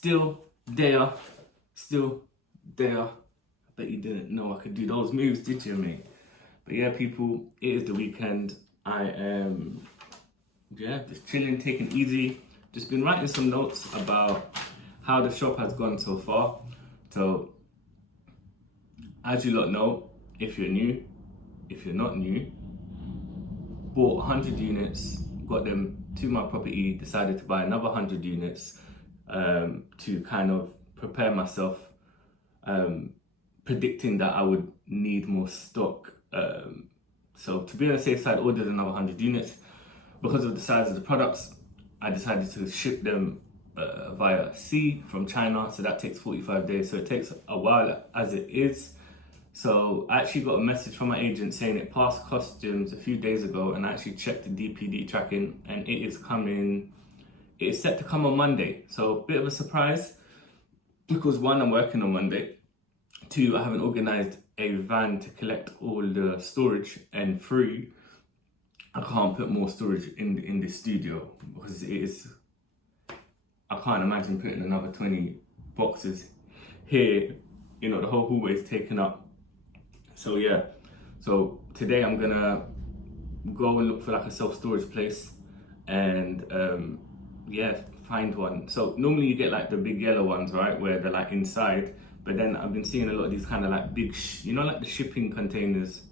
still there, still there. I bet you didn't know I could do those moves, did you, mate? But yeah, people, it is the weekend. I am, just chilling, taking it easy. Just been writing some notes about how the shop has gone so far. So, as you lot know, if you're new, if you're not new, bought 100 units, got them to my property, decided to buy another 100 units to kind of prepare myself, predicting that I would need more stock. So to be on the safe side, ordered another 100 units. Because of the size of the products, I decided to ship them via sea from China. So that takes 45 days. So it takes a while as it is. So I actually got a message from my agent saying it passed customs a few days ago, and I actually checked the DPD tracking and it is coming, it is set to come on Monday. So a bit of a surprise because one, I'm working on Monday. Two, I haven't organized a van to collect all the storage, and three, I can't put more storage in the studio because it is, I can't imagine putting another 20 boxes here. You know, the whole hallway is taken up. So yeah, so today I'm gonna go and look for like a self-storage place and find one. So normally you get like the big yellow ones, right, where they're like inside, but then I've been seeing a lot of these kind of like big, like the shipping containers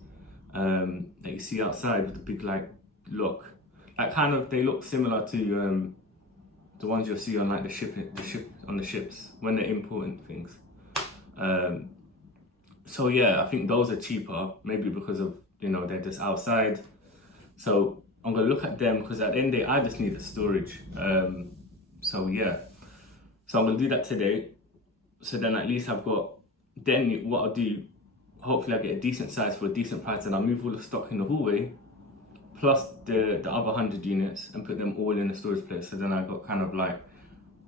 that you see outside with the big like lock. Like kind of, they look similar to the ones you'll see on like the ship on the ships when they're importing things. So yeah, I think those are cheaper, maybe because of, they're just outside. So I'm gonna look at them because at the end of the day, I just need the storage. So yeah, so I'm gonna do that today. So then at least I've got, then what I'll do, hopefully I get a decent size for a decent price, and I'll move all the stock in the hallway, plus the other 100 units, and put them all in the storage place. So then I got kind of like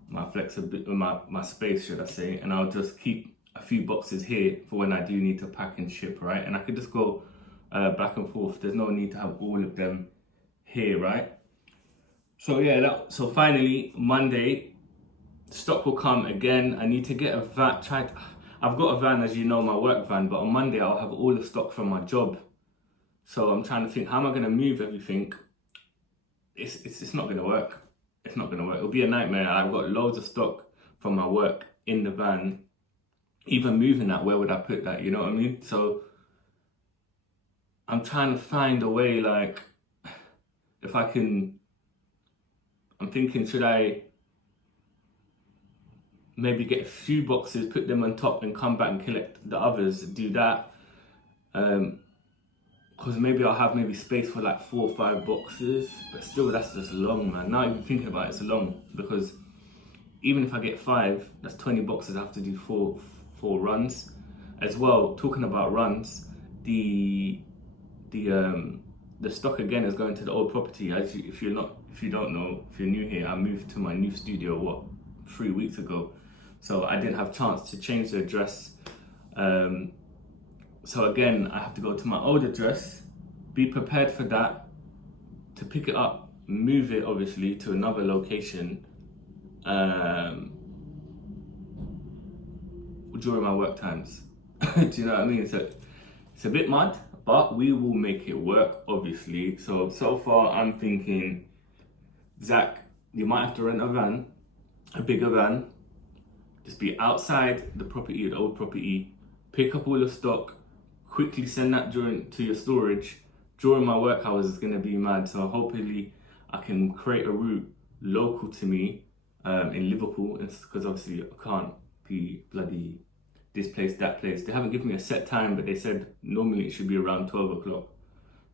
my flexibility, my space, should I say, and I'll just keep a few boxes here for when I do need to pack and ship, right? And I could just go back and forth. There's no need to have all of them here, right? So yeah, so finally Monday, stock will come again. I need to get a van. I've got a van, as you know, my work van, but on Monday I'll have all the stock from my job. So I'm trying to think, how am I going to move everything? It's not going to work. It's not going to work. It'll be a nightmare. I've got loads of stock from my work in the van. Even moving that, where would I put that? You know what I mean? So I'm trying to find a way, like, if I can, I'm thinking, should I maybe get a few boxes, put them on top and come back and collect the others, do that? Because maybe I'll have space for like 4 or 5 boxes, but still that's just long, man. Now even thinking about it, it's long, because even if I get 5, that's 20 boxes. I have to do four runs as well. Talking about runs, the stock again is going to the old property. If you don't know, if you're new here, I moved to my new studio 3 weeks ago, so I didn't have chance to change the address. So again, I have to go to my old address, be prepared for that, to pick it up, move it obviously to another location during my work times. Do you know what I mean? So it's a bit mad, but we will make it work, obviously. So far I'm thinking, Zach, you might have to rent a van, a bigger van, just be outside the property, the old property, pick up all the stock, quickly send that to your storage. During my work hours is going to be mad, so hopefully I can create a route local to me in Liverpool, because obviously I can't be bloody this place, that place. They haven't given me a set time, but they said normally it should be around 12 o'clock.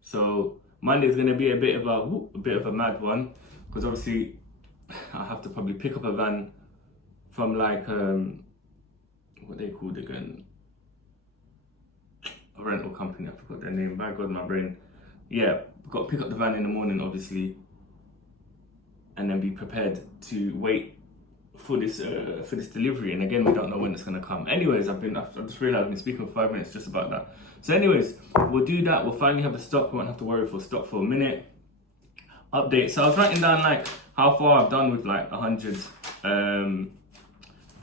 So Monday is going to be a bit of a mad one, because obviously I have to probably pick up a van from like what they called again, a rental company. I forgot their name. By God, my brain. Yeah, got to pick up the van in the morning, obviously, and then be prepared to wait for this delivery. And again, we don't know when it's gonna come. Anyways, I just realized I've been speaking for 5 minutes just about that. So anyways, we'll do that. We'll finally have the stock. We won't have to worry for stock for a minute. Update. So I was writing down like how far I've done with like 100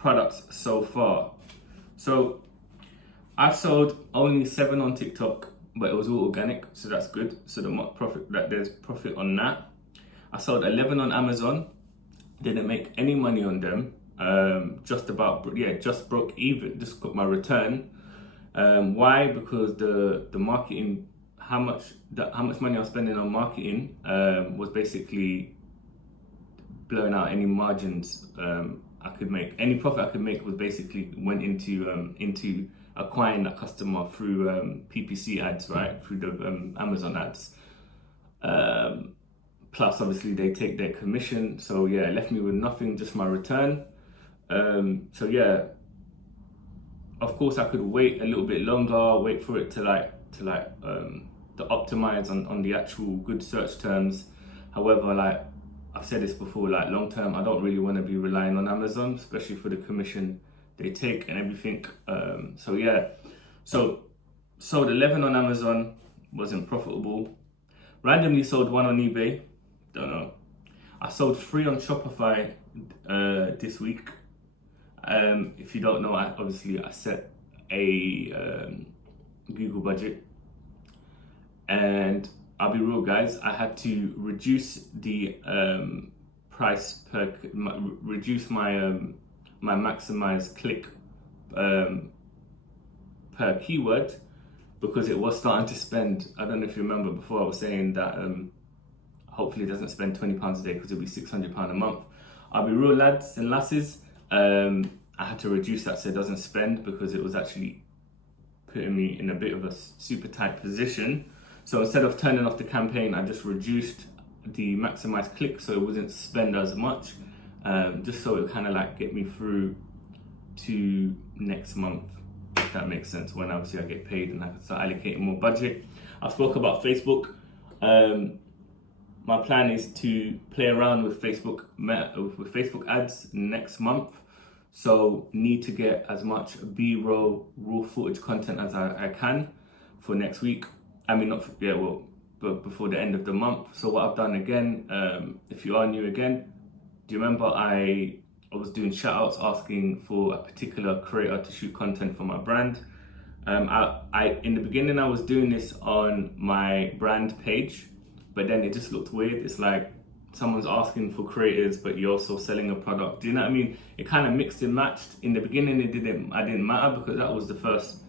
products so far. So I've sold only 7 on TikTok, but it was all organic, so that's good. So there's profit on that. I sold 11 on Amazon, didn't make any money on them. Just broke even, just got my return. Why? Because the marketing, how much money I was spending on marketing was basically blowing out any margins I could make. Any profit I could make was basically went into acquiring that customer through PPC ads, right? Through the Amazon ads. Plus, obviously, they take their commission. So yeah, it left me with nothing, just my return. So yeah, of course, I could wait a little bit longer, wait for it to optimize on the actual good search terms. However, like I've said this before, like long term, I don't really want to be relying on Amazon, especially for the commission they take and everything. So yeah, so sold 11 on Amazon, wasn't profitable. Randomly sold 1 on eBay, don't know. I sold 3 on Shopify this week. If you don't know, I set a Google budget, and I'll be real, guys. I had to reduce the price reduce my my maximized click per keyword, because it was starting to spend. I don't know if you remember before I was saying that hopefully it doesn't spend £20 a day, because it'll be £600 a month. I'll be real, lads and lasses. I had to reduce that so it doesn't spend, because it was actually putting me in a bit of a super tight position. So instead of turning off the campaign, I just reduced the maximized click so it wouldn't spend as much, just so it kind of like get me through to next month, if that makes sense, when obviously I get paid and I can start allocating more budget. I spoke about Facebook. My plan is to play around with Facebook ads next month. So need to get as much B-roll, raw footage content as I can for next week. I mean, but before the end of the month. So what I've done again, if you are new again, do you remember I was doing shout outs asking for a particular creator to shoot content for my brand? I in the beginning I was doing this on my brand page, but then it just looked weird. It's like someone's asking for creators, but you're also selling a product. Do you know what I mean? It kind of mixed and matched. In the beginning, I didn't matter, because that was the first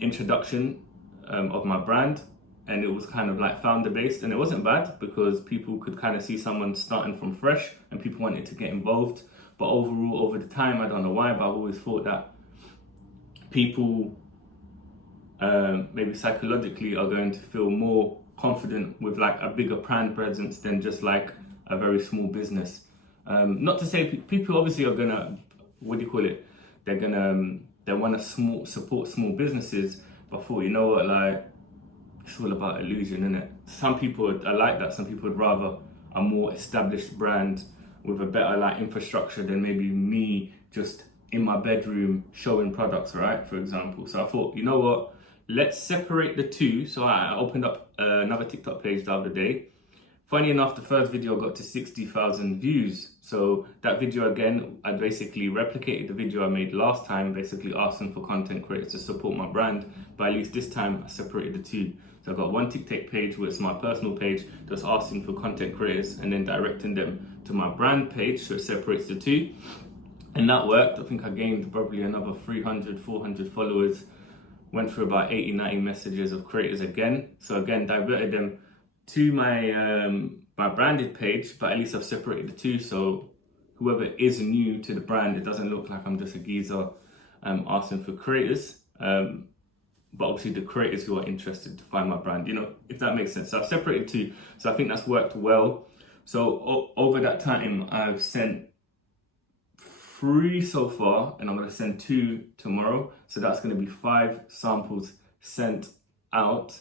introduction of my brand, and it was kind of like founder based, and it wasn't bad because people could kind of see someone starting from fresh, and people wanted to get involved. But overall, over the time, I don't know why, but I've always thought that people maybe psychologically are going to feel more confident with like a bigger brand presence than just like a very small business. Not to say people obviously are gonna, they want to support small businesses, but I thought, you know what, like it's all about illusion, isn't it? Some people are like that. Some people would rather a more established brand with a better like infrastructure than maybe me just in my bedroom showing products, right? For example. So I thought, you know what, let's separate the two. So I opened up another TikTok page the other day. Funny enough, the first video got to 60,000 views. So that video again, I basically replicated the video I made last time, basically asking for content creators to support my brand. But at least this time I separated the two. So I got one TikTok page where it's my personal page, just asking for content creators and then directing them to my brand page. So it separates the two. And that worked. I think I gained probably another 300, 400 followers. Went through about 80, 90 messages of creators again. So again, diverted them to my my branded page, but at least I've separated the two. So whoever is new to the brand, it doesn't look like I'm just a geezer asking for creators. But obviously the creators who are interested to find my brand, you know, if that makes sense. So I've separated two. So I think that's worked well. So over that time, I've sent 3 so far, and I'm going to send 2 tomorrow. So that's going to be 5 samples sent out.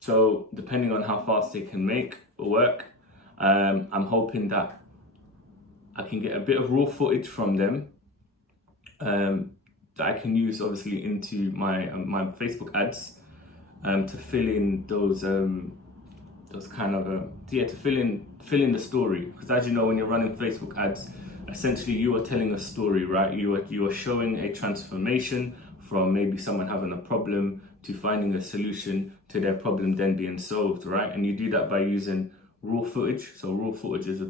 So depending on how fast they can make work, I'm hoping that I can get a bit of raw footage from them that I can use obviously into my my Facebook ads to fill in those kind of to fill in the story. Because as you know, when you're running Facebook ads, essentially you are telling a story, right? You are showing a transformation from maybe someone having a problem to finding a solution to their problem then being solved, right? And you do that by using raw footage. So raw footage is,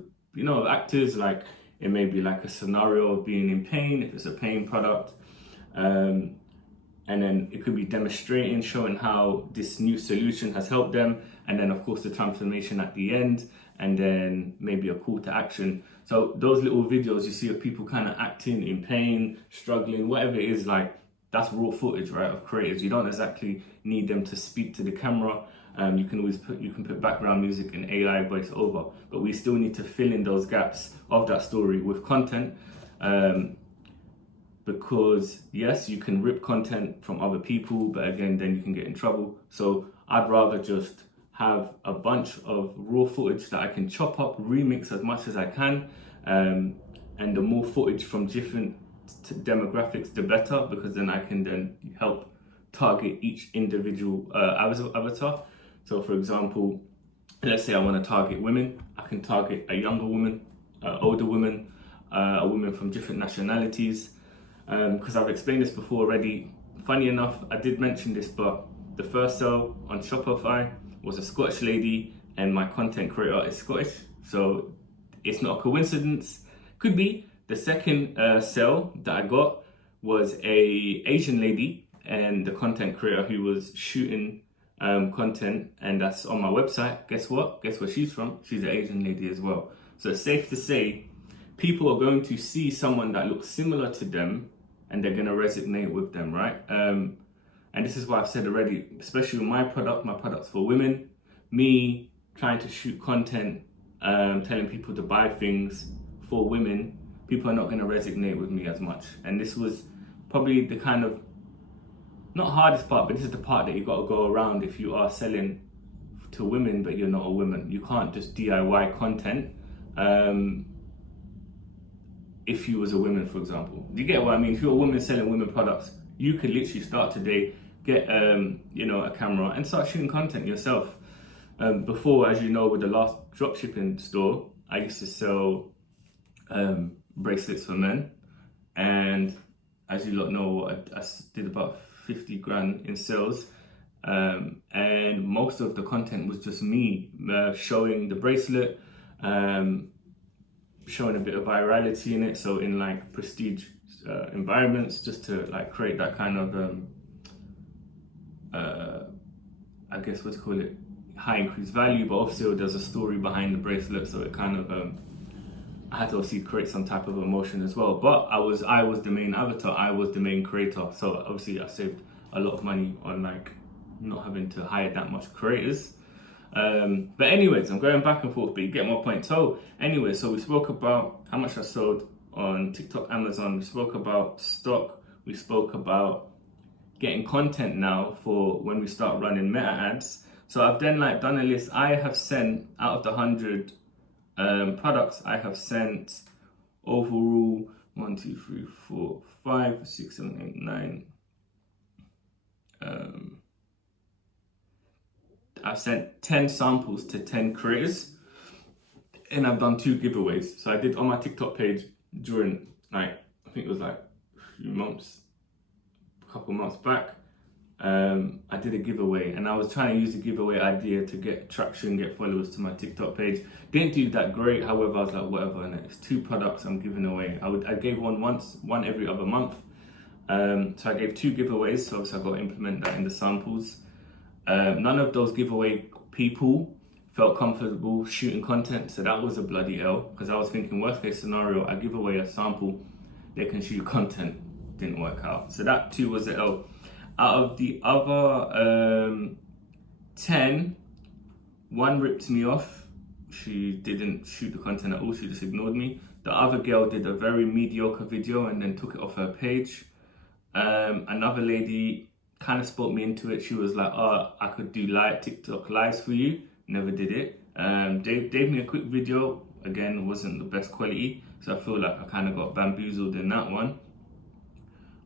actors, like it may be like a scenario of being in pain, if it's a pain product. And then it could be demonstrating, showing how this new solution has helped them. And then of course the transformation at the end, and then maybe a call to action. So those little videos you see of people kind of acting in pain, struggling, whatever it is, like that's raw footage, right, of creators. You don't exactly need them to speak to the camera. You can put background music and AI voice over, but we still need to fill in those gaps of that story with content. Because yes, you can rip content from other people, but again, then you can get in trouble. So I'd rather just have a bunch of raw footage that I can chop up, remix as much as I can. And the more footage from different demographics, the better, because then I can then help target each individual avatar. So for example, let's say I want to target women. I can target a younger woman, older woman, a woman from different nationalities. Because I've explained this before already. Funny enough, I did mention this, but the first sale on Shopify was a Scottish lady, and my content creator is Scottish, so it's not a coincidence. Could be. The second sale that I got was a Asian lady, and the content creator who was shooting content, and that's on my website. Guess what? Guess where she's from? She's an Asian lady as well. So it's safe to say people are going to see someone that looks similar to them, and they're going to resonate with them, right? And this is why I've said already, especially with my product's for women, me trying to shoot content, telling people to buy things for women, people are not going to resonate with me as much. And this was probably the kind of, not hardest part, but this is the part that you got to go around if you are selling to women, but you're not a woman. You can't just DIY content. If you was a woman, for example. Do you get what I mean? If you're a woman selling women products, you could literally start today, get a camera and start shooting content yourself. Before, as you know, with the last dropshipping store, I used to sell bracelets for men, and as you lot know, I did about 50 grand in sales, and most of the content was just me showing the bracelet, showing a bit of virality in it, so in like prestige environments, just to like create that kind of I guess let's call it high increased value, but also there's a story behind the bracelet, so it kind of I had to obviously create some type of emotion as well. But I was the main avatar, I was the main creator, so obviously I saved a lot of money on like not having to hire that much creators. But anyways, I'm going back and forth, but you get my point. So anyway, so we spoke about how much I sold on TikTok, Amazon. We spoke about stock. We spoke about getting content now for when we start running meta ads. So I've then done a list. I have sent out of the 100 products, I have sent overall 1, 2, 3, 4, 5, 6, 7, 8, 9. I've sent 10 samples to 10 creators, and I've done 2 giveaways. So I did on my TikTok page during I think it was like a couple months back. I did a giveaway, and I was trying to use the giveaway idea to get traction, get followers to my TikTok page. Didn't do that great, however, I was like, whatever, and it's 2 products I'm giving away. I gave one every other month. So I gave 2 giveaways, so obviously I got to implement that in the samples. None of those giveaway people felt comfortable shooting content, so that was a bloody L, because I was thinking worst case scenario, I give away a sample, they can shoot content. Didn't work out, so that too was an L. Out of the other 10, 1 ripped me off. She didn't shoot the content at all, she just ignored me. The other girl did a very mediocre video and then took it off her page. Another lady kind of spoke me into it. She was like, oh, I could do TikTok lives for you. Never did it. They gave me a quick video. Again, wasn't the best quality, so I feel like I kind of got bamboozled in that one.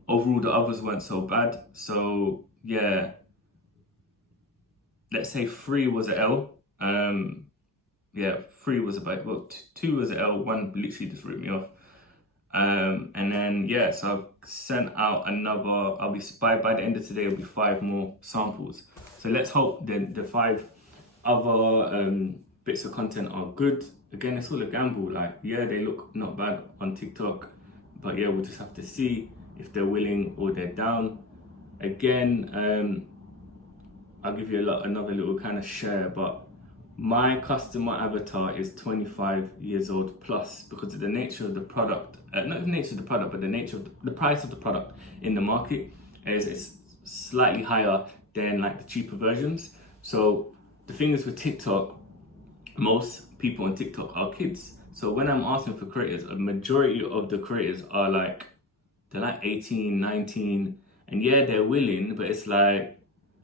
Overall, the others weren't so bad. So yeah, let's say 3 was an L. 3 was a bad, well, 2 was an L, 1 literally just ripped me off. And then yeah, so I've sent out another. I'll be by the end of today. It'll be 5 more samples. So let's hope the 5 other bits of content are good. Again, it's all a gamble. Like yeah, they look not bad on TikTok, but yeah, we'll just have to see if they're willing or they're down. Again, I'll give you another little kind of share, but my customer avatar is 25 years old plus because of the nature of the product, not the nature of the product, but the nature of the price of the product in the market is it's slightly higher than like the cheaper versions. So the thing is with TikTok, most people on TikTok are kids. So when I'm asking for creators, a majority of the creators are like, they're like 18, 19, and yeah, they're willing, but it's like,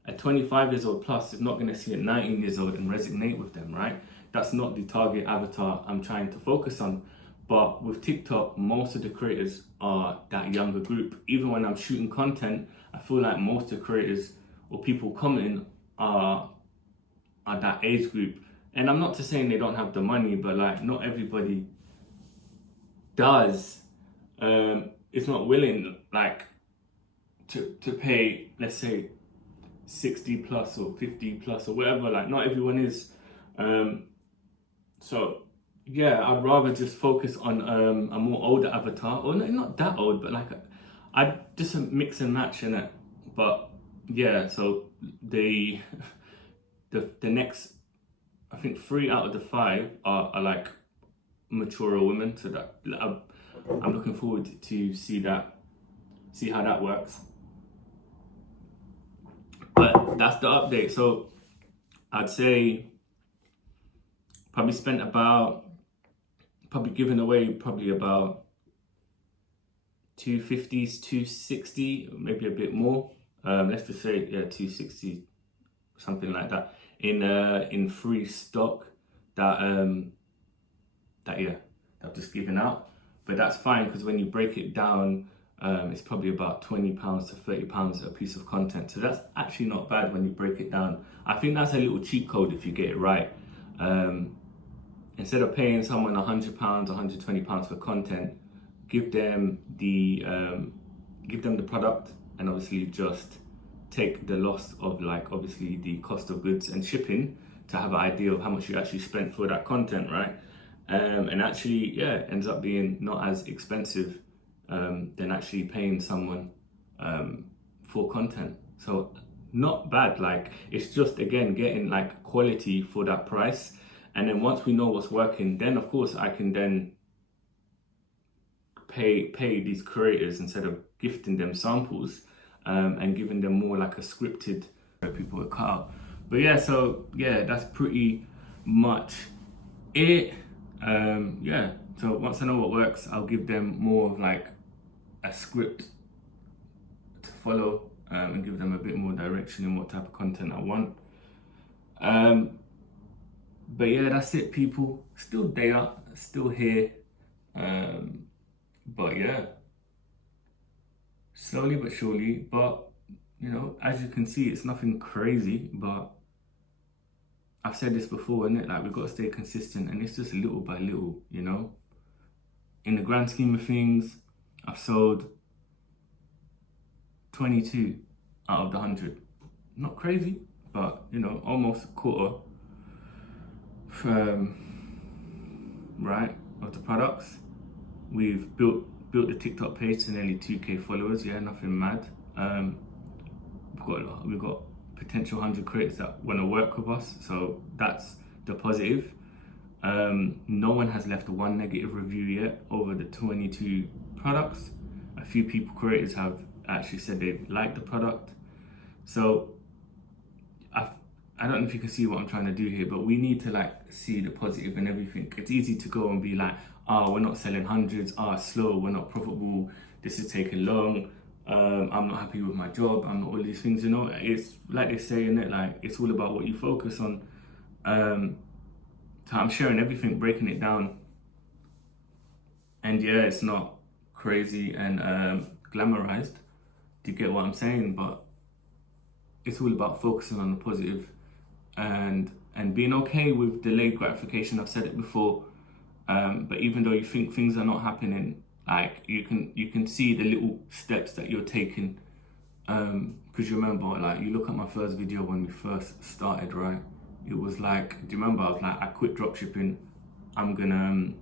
a 25 years old plus is not going to see a 19 years old and resonate with them, right? That's not the target avatar I'm trying to focus on. But with TikTok, most of the creators are that younger group. Even when I'm shooting content, I feel like most of the creators or people commenting are that age group. And I'm not just saying they don't have the money, but like not everybody does. Is not willing like to pay, let's say, 60 plus or 50 plus or whatever. Like not everyone is. So yeah, I'd rather just focus on a more older avatar, or not that old, but like I just a mix and match in it. But yeah, so the next, I think 3 out of the 5 are like mature women. So that I'm looking forward to see how that works. But that's the update. So I'd say probably giving away probably about 250s, 260, maybe a bit more. Let's just say 260, something like that in free stock that I've just given out. But that's fine because when you break it down, it's probably about £20 to £30 a piece of content. So that's actually not bad when you break it down. I think that's a little cheat code if you get it right. Instead of paying someone £100, £120 for content, give them the product and obviously just take the loss of like obviously the cost of goods and shipping to have an idea of how much you actually spent for that content, right? And actually, ends up being not as expensive than actually paying someone for content. So not bad. Like it's just again getting like quality for that price. And then once we know what's working, then of course I can then pay these creators instead of gifting them samples and giving them more like a scripted people to cut out. But yeah, so yeah, that's pretty much it. So once I know what works, I'll give them more of like a script to follow and give them a bit more direction in what type of content I want. But yeah, that's it, people. Still there, still here. But yeah, slowly but surely. But you know, as you can see, it's nothing crazy. But I've said this before, innit? Like we've got to stay consistent, and it's just little by little, you know. In the grand scheme of things, I've sold 22 out of the 100. Not crazy, but you know, almost a quarter. Right, of the products. We've built the TikTok page to nearly 2k followers. Yeah, nothing mad. We've got potential 100 creators that want to work with us, so that's the positive. No one has left one negative review yet over the 22 products. A few creators have actually said they like the product. So I don't know if you can see what I'm trying to do here, but we need to like see the positive in everything. It's easy to go and be like, we're not selling hundreds, slow, we're not profitable, this is taking long, I'm not happy with my job, I'm not all these things, you know. It's like they say, innit, like it's all about what you focus on. So I'm sharing everything, breaking it down. And yeah, it's not crazy and glamorized. Do you get what I'm saying? But it's all about focusing on the positive and being okay with delayed gratification. I've said it before. But even though you think things are not happening, Like you can see the little steps that you're taking. Because you remember, like, you look at my first video when we first started, right? It was like, do you remember? I was like, I quit dropshipping. I'm gonna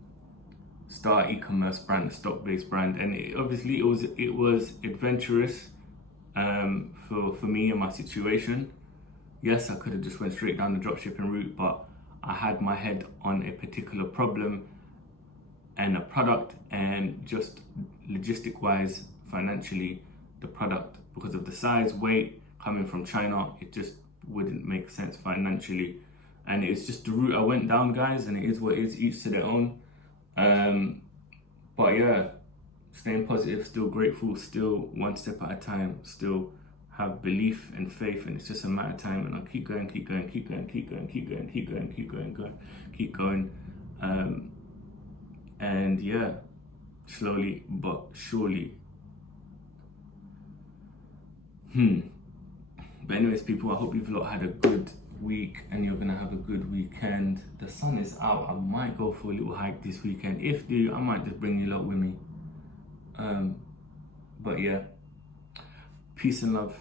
start e-commerce brand, a stock-based brand, and obviously it was adventurous for me and my situation. Yes, I could have just went straight down the dropshipping route, but I had my head on a particular problem and a product, and just logistic wise, financially, the product, because of the size, weight, coming from China, it just wouldn't make sense financially. And it's just the route I went down, guys, and it is what it is, each to their own. But yeah, staying positive, still grateful, still one step at a time, still have belief and faith, and it's just a matter of time, and I'll keep going. And yeah, slowly but surely. But anyways, people, I hope you've lot had a good week and you're gonna have a good weekend. The sun is out. I might go for a little hike this weekend. If do, I might just bring you lot with me. But yeah, peace and love.